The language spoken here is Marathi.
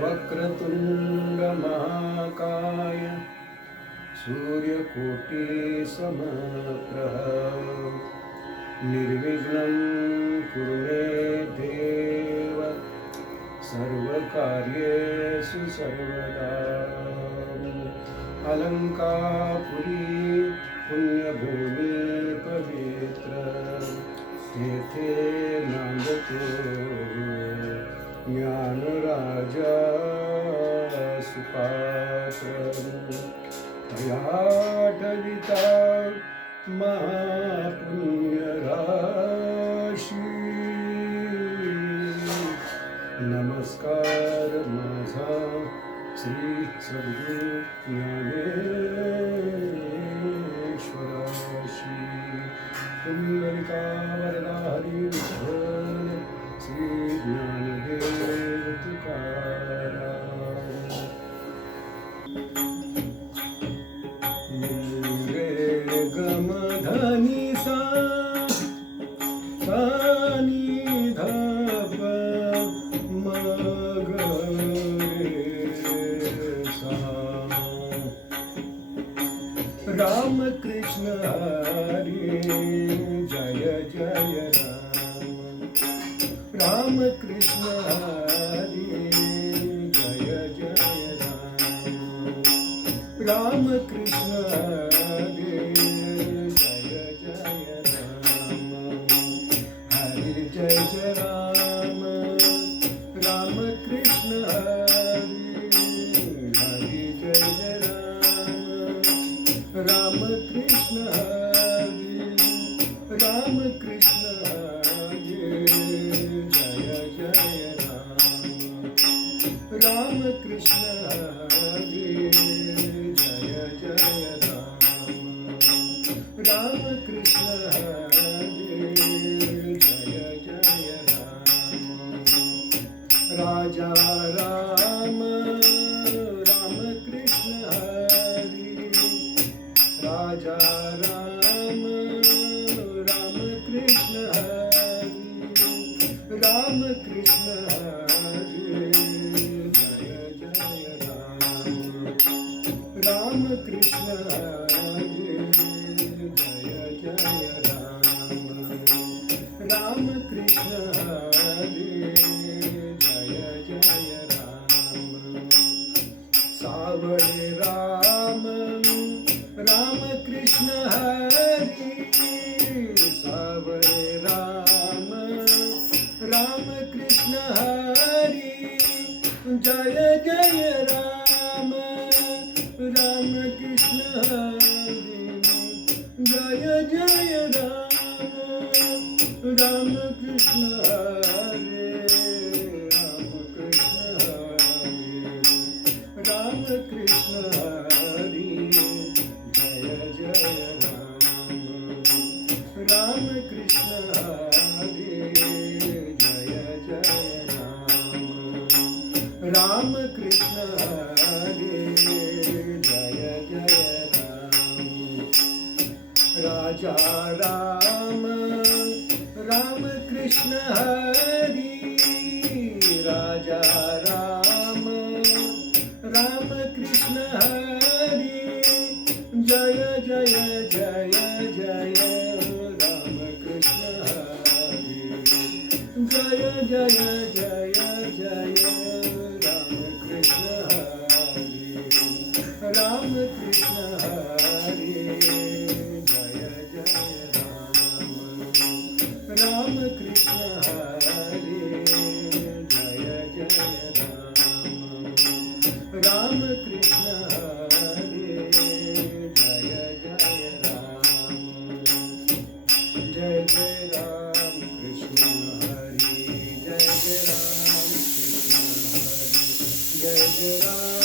वक्रतुंड महाकाय सूर्यकोटि समप्रभ निर्विघ्नं कुरु मे देव सर्वकार्येषु सर्वदा। अलंकापुरी पुण्यभूमि पवित्र तेथे नांदतो ज्ञानराजा सुपात्र तयाटविता महापुण्यराशी। नमस्कार माझा श्री सद्गुरु ज्ञानेश्वराशी। पुंडलिका वरदा हरी विठ्ठल श्री ज्ञानदेव तुकाराम। रे गम धनी सा सानी धप मग रे सा। राम कृष्ण हरी जय जय राम। राम कृष्ण हरी जय जय राम। राम कृष्ण हरी जय जय राम। हरि जय जय राम। राम कृष्ण हरी हरि जय जय राम। राम कृष्ण हरी राम कृष्ण हरी जय जय राम। राम कृष्ण हरी जय जय राम। राम कृष्ण हरी जय जय राम। राजा राम राम कृष्ण हरी। राजा राम राम कृष्ण हरी। राम कृष्ण हरी जय जय राम। राम कृष्ण हरी जय जय राम। राम कृष्ण हरी जय जय राम। सावरे राम राम कृष्ण हरी। सावरे राम राम कृष्ण हरी जय जय राम। राम कृष्ण हरी जय जय राम। राम कृष्ण हरी राम कृष्ण हरी राम कृष्ण हरी जय जय राम। राम कृष्ण हरी जय जय राम। राम कृष्ण हरी जय जय राम। राजा राम राम कृष्ण हरी। राजा राम राम कृष्ण हरी जय जय जय जय राम कृष्ण हरी जय जय जय जय राम कृष्ण हरी। राम कृष्ण हरी जय जय राम। राम कृष्ण हरी जय जय राम। राम कृष्ण हरी जय जय राम। जय जय राम कृष्ण हरी जय जय राम कृष्ण हरी जय जय राम।